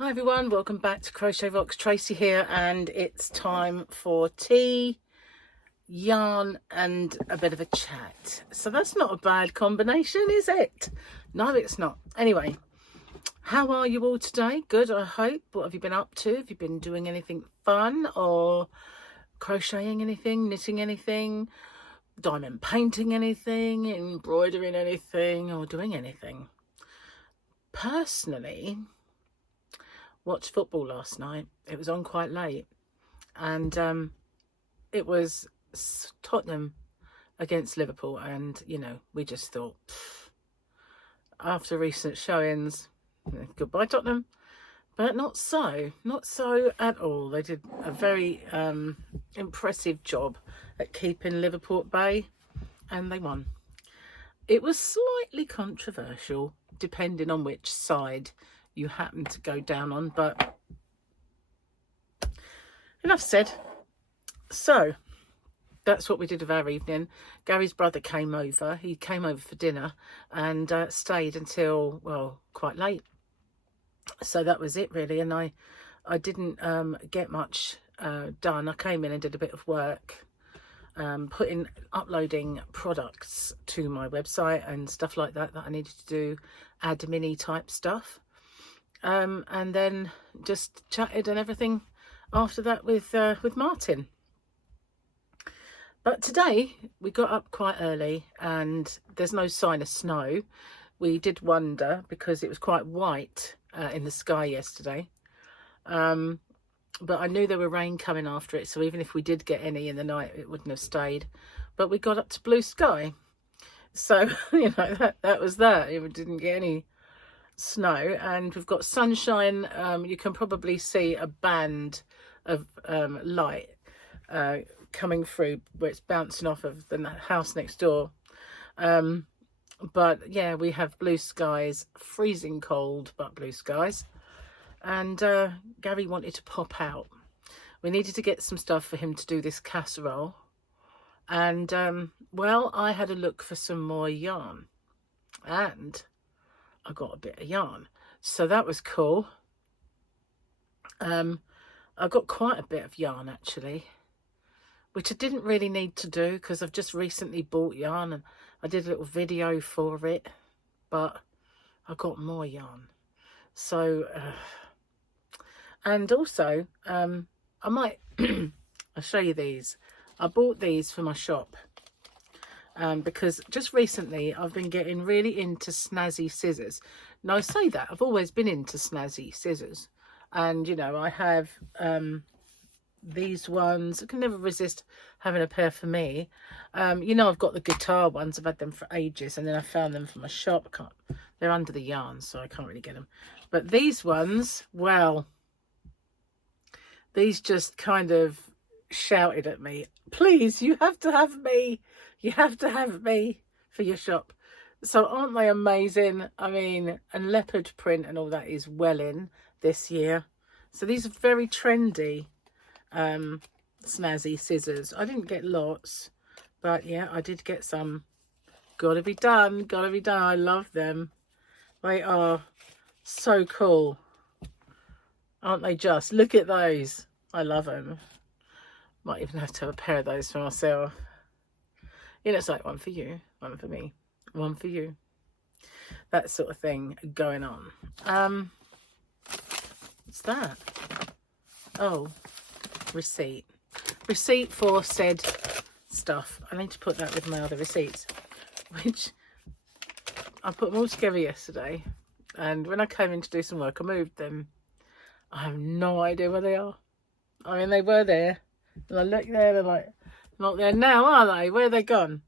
Hi everyone, welcome back to Crochet Rocks. Tracy here, and it's time for tea, yarn and a bit of a chat. So that's not a bad combination, is it? No, it's not. Anyway, how are you all today? Good, I hope. What have you been up to? Have you been doing anything fun, or crocheting anything, knitting anything, diamond painting anything, embroidering anything, or doing anything? Personally, watched football last night. It was on quite late, and it was Tottenham against Liverpool, and you know, we just thought, after recent showings, goodbye Tottenham. But not so at all. They did a very impressive job at keeping Liverpool at bay, and they won. It was slightly controversial depending on which side you happen to go down on, but enough said. So that's what we did of our evening. Gary's brother came over. He came over for dinner and stayed until, well, quite late. So that was it really, and I didn't get much done. I came in and did a bit of work, uploading products to my website and stuff like that I needed to do, admin type stuff. And then just chatted and everything after that with Martin. But today we got up quite early and there's no sign of snow. We did wonder because it was quite white in the sky yesterday. But I knew there were rain coming after it, so even if we did get any in the night, it wouldn't have stayed. But we got up to blue sky. So, you know, that was that. We didn't get any snow, and we've got sunshine. You can probably see a band of light coming through where it's bouncing off of the house next door. But yeah, we have blue skies, freezing cold, but blue skies. And Gary wanted to pop out. We needed to get some stuff for him to do this casserole. And well, I had a look for some more yarn, and I got a bit of yarn, so that was cool. I got quite a bit of yarn actually, which I didn't really need to do because I've just recently bought yarn and I did a little video for it, but I got more yarn. So and also I might I'll show you these. I bought these for my shop because just recently I've been getting really into snazzy scissors. Now I say that, I've always been into snazzy scissors, and you know, I have these ones. I can never resist having a pair for me. You know, I've got the guitar ones, I've had them for ages, and then I found them for my shop. They're under the yarn, so I can't really get them. But these ones, well, these just kind of shouted at me, please, you have to have me. You have to have me for your shop. So aren't they amazing? I mean, and leopard print and all that is well in this year. So these are very trendy snazzy scissors. I didn't get lots, but yeah, I did get some. Gotta be done, gotta be done. I love them. They are so cool, aren't they just? Look at those. I love them. Might even have to have a pair of those for myself. You know, it's like one for you, one for me, one for you. That sort of thing going on. What's that? Oh, receipt. Receipt for said stuff. I need to put that with my other receipts, which I put them all together yesterday. And when I came in to do some work, I moved them. I have no idea where they are. I mean, they were there. And I look there, they're like, not there now, are they? Where are they gone?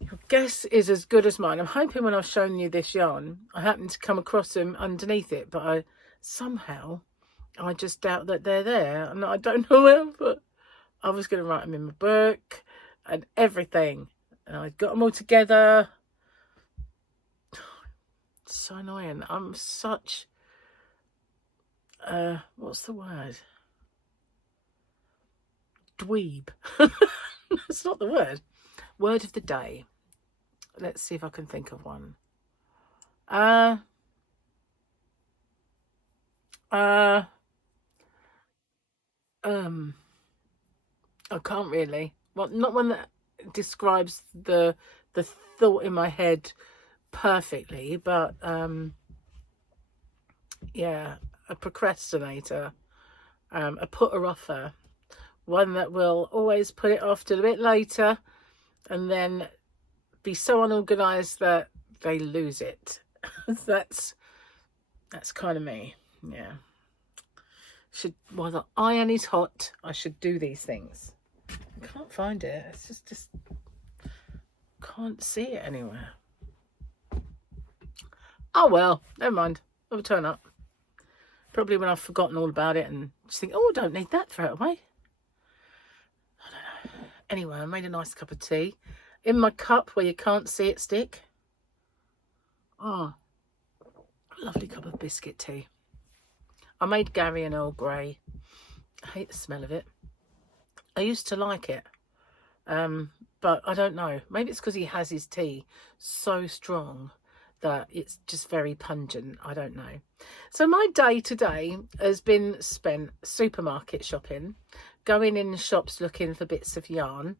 Your guess is as good as mine. I'm hoping when I've shown you this yarn, I happen to come across them underneath it, but somehow I just doubt that they're there. And I don't know where, but I was going to write them in my book and everything. And I got them all together. It's so annoying. I'm such, what's the word? Dweeb. That's not the word. Word of the day. Let's see if I can think of one. Uh, um, I can't really. Well, not one that describes the thought in my head perfectly, but yeah, a procrastinator, a putter-offer, one that will always put it off till a bit later, and then be so unorganized that they lose it. that's kind of me. Yeah. Should, while the iron is hot, I should do these things. I can't find it. It's just can't see it anywhere. Oh well, never mind. It'll turn up. Probably when I've forgotten all about it and just think, oh, I don't need that, throw it away. I don't know. Anyway, I made a nice cup of tea in my cup where you can't see it stick. Oh, lovely cup of biscuit tea. I made Gary an Earl Grey. I hate the smell of it. I used to like it, but I don't know. Maybe it's because he has his tea so strong that it's just very pungent. I don't know. So my day today has been spent supermarket shopping, going in shops looking for bits of yarn,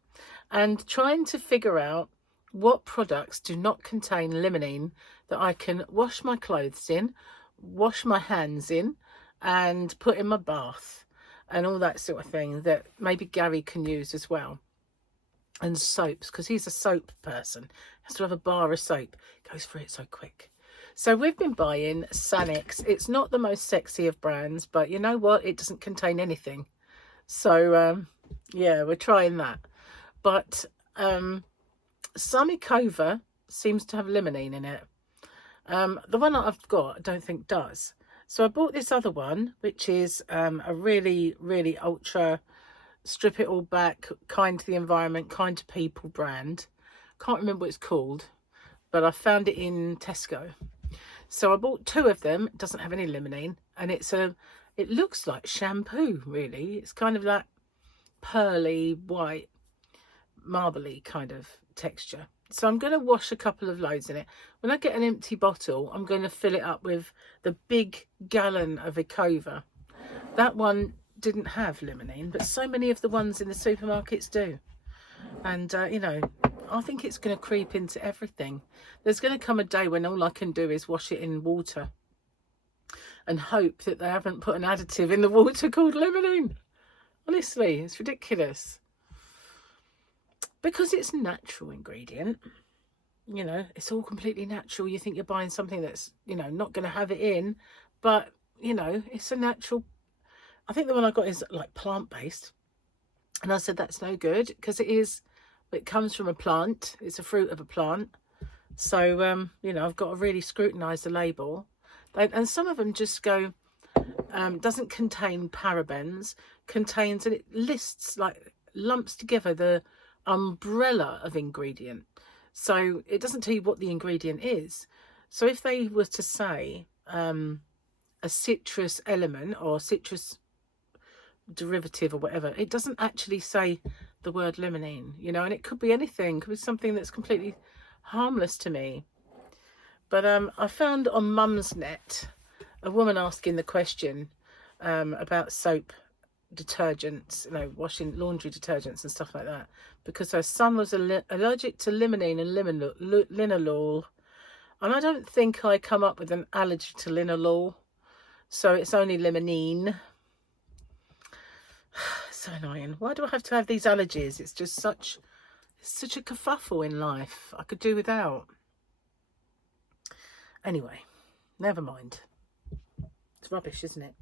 and trying to figure out what products do not contain limonene that I can wash my clothes in, wash my hands in, and put in my bath, and all that sort of thing that maybe Gary can use as well. And soaps, because he's a soap person. Has to have a bar of soap. Goes through it so quick. So we've been buying Sanix. It's not the most sexy of brands, but you know what? It doesn't contain anything. So, yeah, we're trying that. But Samikova seems to have limonene in it. The one that I've got, I don't think does. So I bought this other one, which is a really, really ultra strip it all back, kind to the environment, kind to people brand. Can't remember what it's called, but I found it in Tesco. So I bought 2 of them. It doesn't have any limonene, and it looks like shampoo, really. It's kind of like pearly, white, marbly kind of texture. So I'm going to wash a couple of loads in it. When I get an empty bottle, I'm going to fill it up with the big gallon of Ecova. That one didn't have limonene, but so many of the ones in the supermarkets do. And you know, I think it's going to creep into everything. There's going to come a day when all I can do is wash it in water and hope that they haven't put an additive in the water called limonene. Honestly, it's ridiculous, because it's a natural ingredient. You know, it's all completely natural. You think you're buying something that's, you know, not going to have it in, but you know, it's a natural. I think the one I got is like plant-based, and I said that's no good because it comes from a plant. It's a fruit of a plant. So you know, I've got to really scrutinize the label. And some of them just go, doesn't contain parabens, contains, and it lists, like, lumps together the umbrella of ingredient. So it doesn't tell you what the ingredient is. So if they were to say a citrus element or citrus derivative or whatever, it doesn't actually say the word limonene, you know, and it could be anything. It could be something that's completely harmless to me. But I found on Mumsnet a woman asking the question about soap detergents, you know, washing laundry detergents and stuff like that, because her son was allergic to limonene and linalool, and I don't think I come up with an allergy to linalool, so it's only limonene. So annoying. Why do I have to have these allergies? It's just such a kerfuffle in life. I could do without. Anyway, never mind. It's rubbish, isn't it?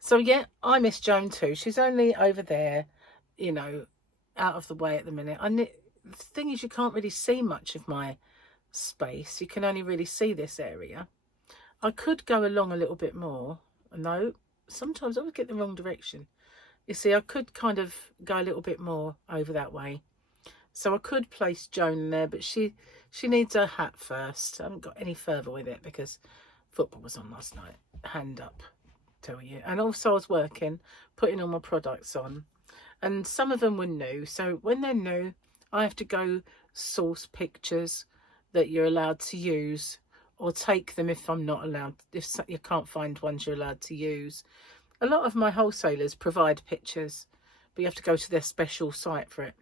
So yeah, I miss Joan too. She's only over there, you know, out of the way at the minute. The thing is, you can't really see much of my space. You can only really see this area. I could go along a little bit more. No, sometimes I would get the wrong direction. You see, I could kind of go a little bit more over that way. So I could place Joan there, but she needs her hat first. I haven't got any further with it because football was on last night. Hand up, tell you. And also I was working, putting all my products on. And some of them were new. So when they're new, I have to go source pictures that you're allowed to use or take them if I'm not allowed, if you can't find ones you're allowed to use. A lot of my wholesalers provide pictures, but you have to go to their special site for it.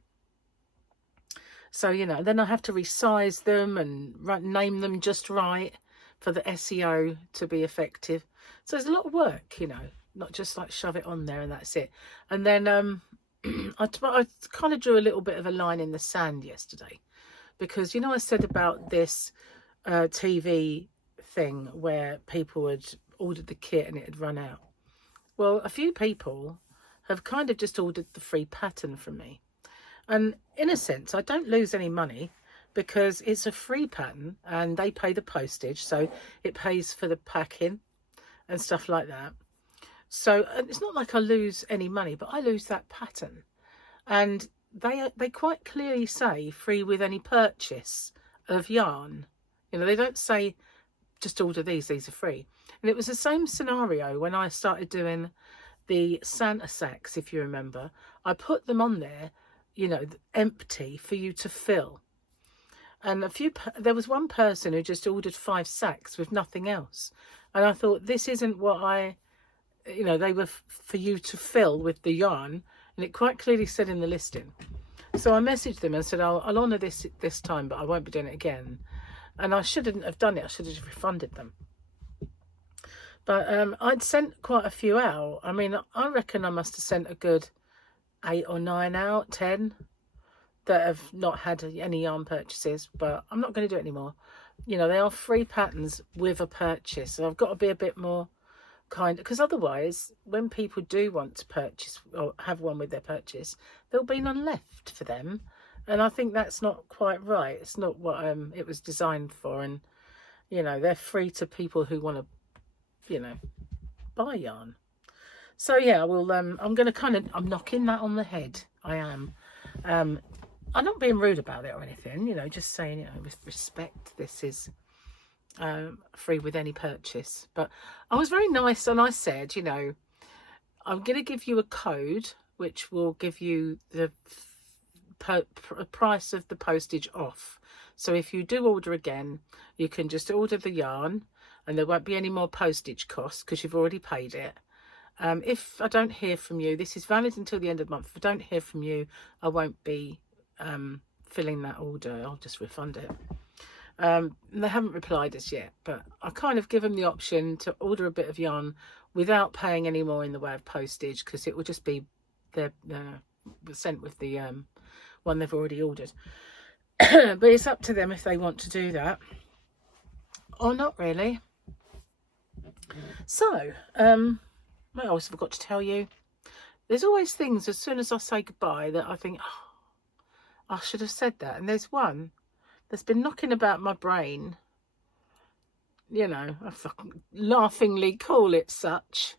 So, you know, then I have to resize them and name them just right for the SEO to be effective. So there's a lot of work, you know, not just like shove it on there and that's it. And then I kind of drew a little bit of a line in the sand yesterday, because, you know, I said about this TV thing where people had ordered the kit and it had run out. Well, a few people have kind of just ordered the free pattern from me. And in a sense, I don't lose any money because it's a free pattern and they pay the postage. So it pays for the packing and stuff like that. So it's not like I lose any money, but I lose that pattern. And they quite clearly say free with any purchase of yarn. You know, they don't say just order these are free. And it was the same scenario when I started doing the Santa sacks, if you remember. I put them on there, you know, empty for you to fill. And there was one person who just ordered 5 sacks with nothing else. And I thought, this isn't what you know, they were for you to fill with the yarn. And it quite clearly said in the listing. So I messaged them and said, I'll honour this time, but I won't be doing it again. And I shouldn't have done it. I should have refunded them. But I'd sent quite a few out. I mean, I reckon I must have sent a good 8 or 9 out, 10 that have not had any yarn purchases. But I'm not going to do it anymore. You know, they are free patterns with a purchase. So I've got to be a bit more kind, because otherwise, when people do want to purchase or have one with their purchase, there'll be none left for them. And I think that's not quite right. It's not what it was designed for. And, you know, they're free to people who want to, you know, buy yarn. So, yeah, well, I'm going to I'm knocking that on the head. I am. I'm not being rude about it or anything, you know, just saying, you know, with respect, this is free with any purchase. But I was very nice and I said, you know, I'm going to give you a code which will give you the price of the postage off. So if you do order again, you can just order the yarn and there won't be any more postage costs because you've already paid it. If I don't hear from you, this is valid until the end of the month. If I don't hear from you, I won't be filling that order. I'll just refund it. They haven't replied as yet, but I kind of give them the option to order a bit of yarn without paying any more in the way of postage, because it will just be sent with the one they've already ordered. But it's up to them if they want to do that or not, really. So what else have I got to tell you? There's always things as soon as I say goodbye that I think, oh, I should have said that. And there's one that's been knocking about my brain. You know, I fucking laughingly call it such.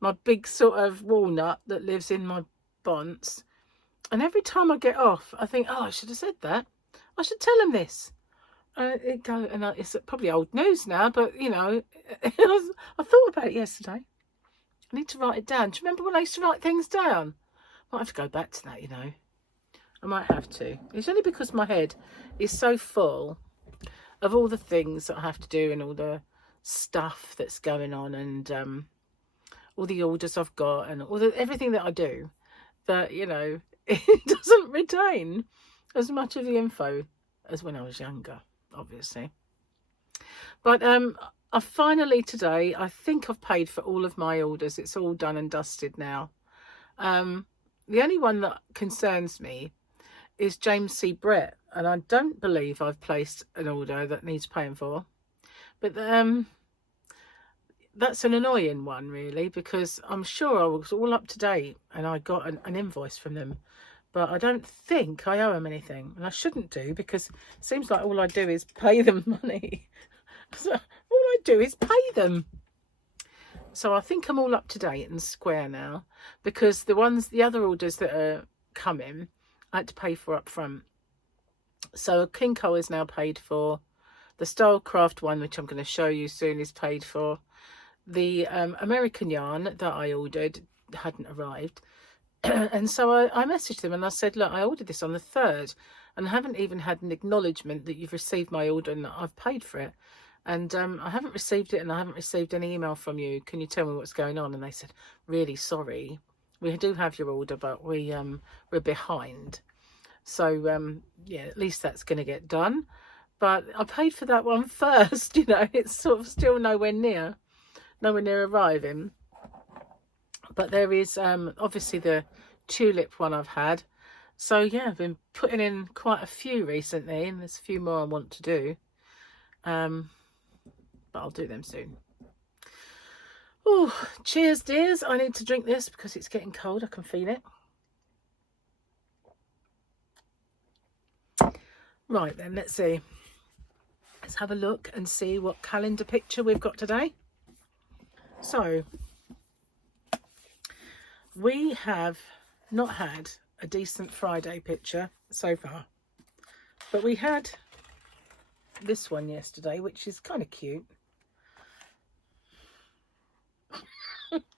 My big sort of walnut that lives in my bonds. And every time I get off, I think, oh, I should have said that. I should tell him this. It's probably old news now, but, you know, I thought about it yesterday. I need to write it down. Do you remember when I used to write things down? I might have to go back to that, you know. I might have to. It's only because my head is so full of all the things that I have to do and all the stuff that's going on and all the orders I've got and everything that I do, that, you know, it doesn't retain as much of the info as when I was younger, obviously. But I finally today, I think I've paid for all of my orders. It's all done and dusted now. The only one that concerns me is James C. Brett, and I don't believe I've placed an order that needs paying for. But that's an annoying one, really, because I'm sure I was all up to date and I got an invoice from them. But I don't think I owe them anything, and I shouldn't do, because it seems like all I do is pay them money. So all I do is pay them. So I think I'm all up to date and square now, because the other orders that are coming, I had to pay for up front. So Kinko is now paid for. The Stylecraft one, which I'm going to show you soon, is paid for. The American yarn that I ordered hadn't arrived. And so I messaged them and I said, look, I ordered this on the 3rd. and I haven't even had an acknowledgement that you've received my order and that I've paid for it. And I haven't received it, and I haven't received any email from you. Can you tell me what's going on? And they said, really sorry. We do have your order, but we're behind. So, yeah, at least that's going to get done. But I paid for that one first, you know. It's sort of still nowhere near arriving. But there is obviously the tulip one I've had. So, yeah, I've been putting in quite a few recently, and there's a few more I want to do. But I'll do them soon. Oh, cheers, dears. I need to drink this because it's getting cold. I can feel it. Right then, let's see. Let's have a look and see what calendar picture we've got today. So, we have not had a decent Friday picture so far. But we had this one yesterday, which is kind of cute.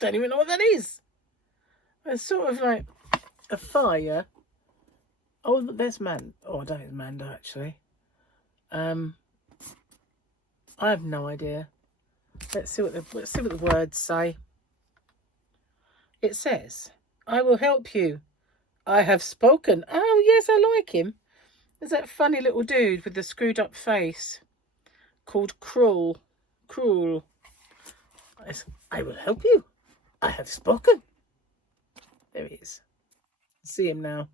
Don't even know what that is. It's sort of like a fire. Oh, there's man. Oh, I don't know it's Manda actually. I have no idea. Let's see what the words say. It says, "I will help you. I have spoken." Oh yes, I like him. There's that funny little dude with the screwed up face called Cruel. I will help you. I have spoken. There he is. See him now.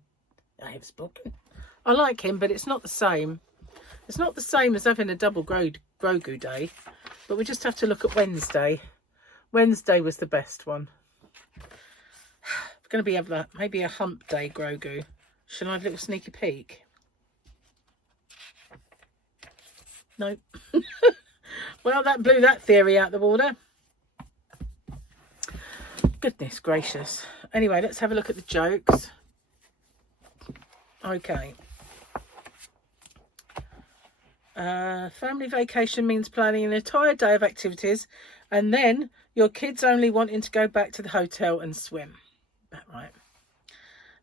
I have spoken. I like him, but it's not the same. It's not the same as having a double Grogu day, but we just have to look at Wednesday. Wednesday was the best one. We're going to be having maybe a hump day Grogu. Shall I have a little sneaky peek? Nope. Well, that blew that theory out the water. Goodness gracious. Anyway, let's have a look at the jokes. Okay. Family vacation means planning an entire day of activities and then your kids only wanting to go back to the hotel and swim. That right.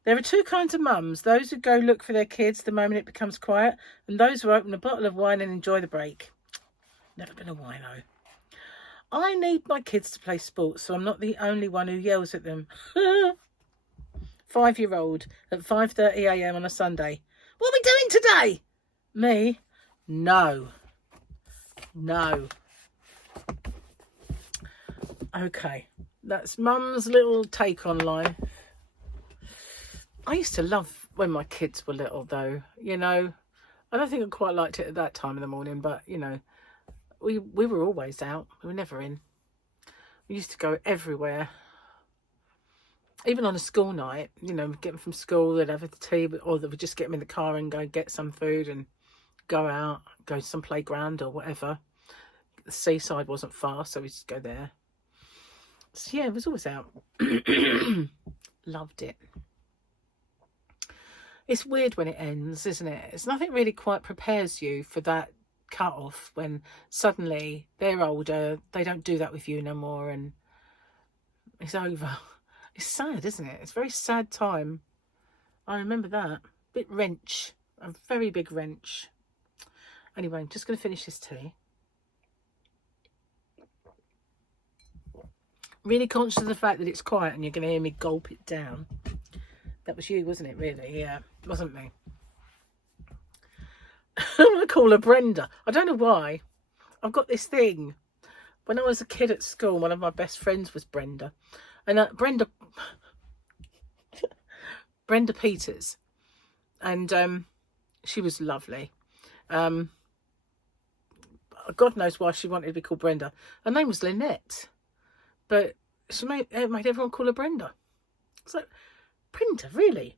There are two kinds of mums. Those who go look for their kids the moment it becomes quiet, and those who open a bottle of wine and enjoy the break. Never been a wino. I need my kids to play sports, so I'm not the only one who yells at them. 5-year-old at 5:30 a.m. on a Sunday. What are we doing today? Me? No. Okay, that's Mum's little take on life. I used to love when my kids were little, though. You know, I don't think I quite liked it at that time in the morning, but you know, we were always out. We were never in. We used to go everywhere. Even on a school night, you know, we'd get them from school, they'd have the tea, or they would just get them in the car and go get some food and go out, go to some playground or whatever. The seaside wasn't far, so we'd just go there. So yeah, it was always out. Loved it. It's weird when it ends, isn't it? It's nothing really quite prepares you for that cut off when suddenly they're older, they don't do that with you no more, and it's over. It's sad, isn't it? It's a very sad time. I remember that. Bit wrench. A very big wrench. Anyway, I'm just going to finish this tea. Really conscious of the fact that it's quiet and you're going to hear me gulp it down. That was you, wasn't it, really? Yeah, it wasn't me. I'm going to call her Brenda. I don't know why. I've got this thing. When I was a kid at school, one of my best friends was Brenda. And Brenda Peters. And she was lovely. God knows why she wanted to be called Brenda. Her name was Lynette. But she made everyone call her Brenda. It's like, Brenda, really?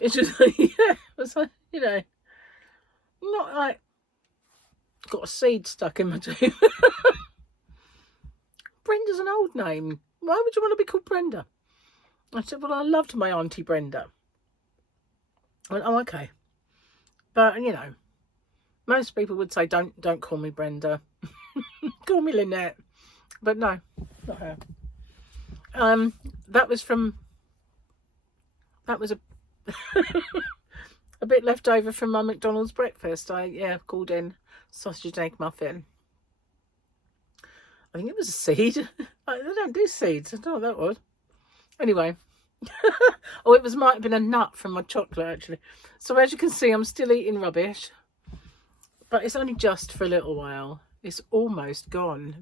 It's just like, yeah, it was like, you know, not like got a seed stuck in my tooth. Brenda's an old name. Why would you want to be called Brenda? I said, well, I loved my Auntie Brenda. I went, oh, okay. But, you know, most people would say, don't call me Brenda. Call me Lynette. But no, not her. That was a a bit left over from my McDonald's breakfast. I called in sausage and egg muffin. I think it was a seed. They don't do seeds. I don't know what that was. Anyway. Oh, it might have been a nut from my chocolate, actually. So as you can see, I'm still eating rubbish. But it's only just for a little while. It's almost gone.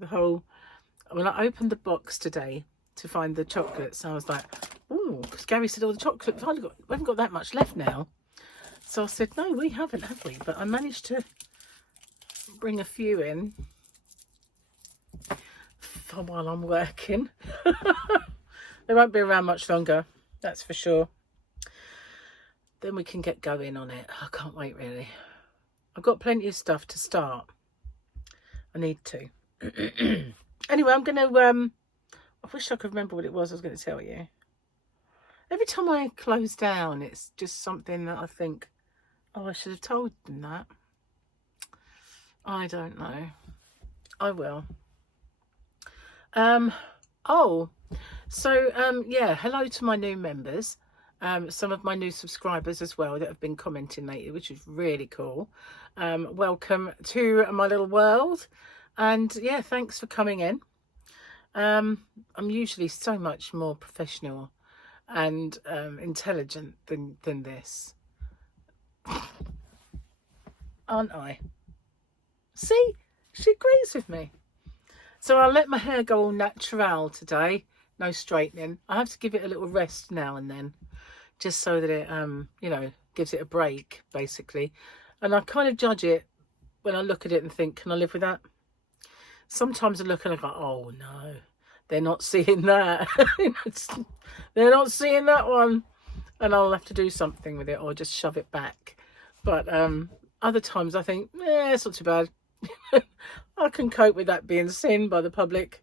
When I opened the box today to find the chocolates, I was like, ooh, because Gary said, oh, the chocolate, we haven't got that much left now. So I said, no, we haven't, have we? But I managed to bring a few in for while I'm working. They won't be around much longer, that's for sure. Then we can get going on it. I can't wait, really. I've got plenty of stuff to start. I need to. Anyway, I'm going to... I wish I could remember what it was I was going to tell you. Every time I close down, it's just something that I think, oh, I should have told them that. I don't know. I will. Yeah, hello to my new members. Some of my new subscribers as well that have been commenting lately, which is really cool. Welcome to my little world. And yeah, thanks for coming in. I'm usually so much more professional and intelligent than this. Aren't I? See? She agrees with me. So I'll let my hair go all natural today. No straightening. I have to give it a little rest now and then. Just so that it, you know, gives it a break, basically. And I kind of judge it when I look at it and think, can I live with that? Sometimes I look and I go, oh no, they're not seeing that. They're not seeing that one. And I'll have to do something with it or just shove it back. But other times I think, it's not too bad. I can cope with that being seen by the public.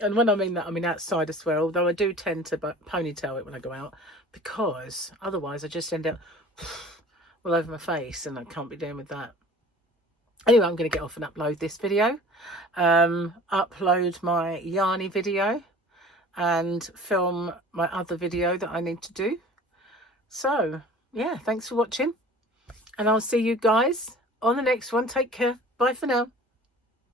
And when I mean that, I mean outside as well. Though I do tend to ponytail it when I go out. Because otherwise I just end up all over my face. And I can't be doing with that. Anyway, I'm going to get off and upload this video. Upload my yarny video. And film my other video that I need to do. So, yeah, thanks for watching. And I'll see you guys on the next one. Take care. Bye for now.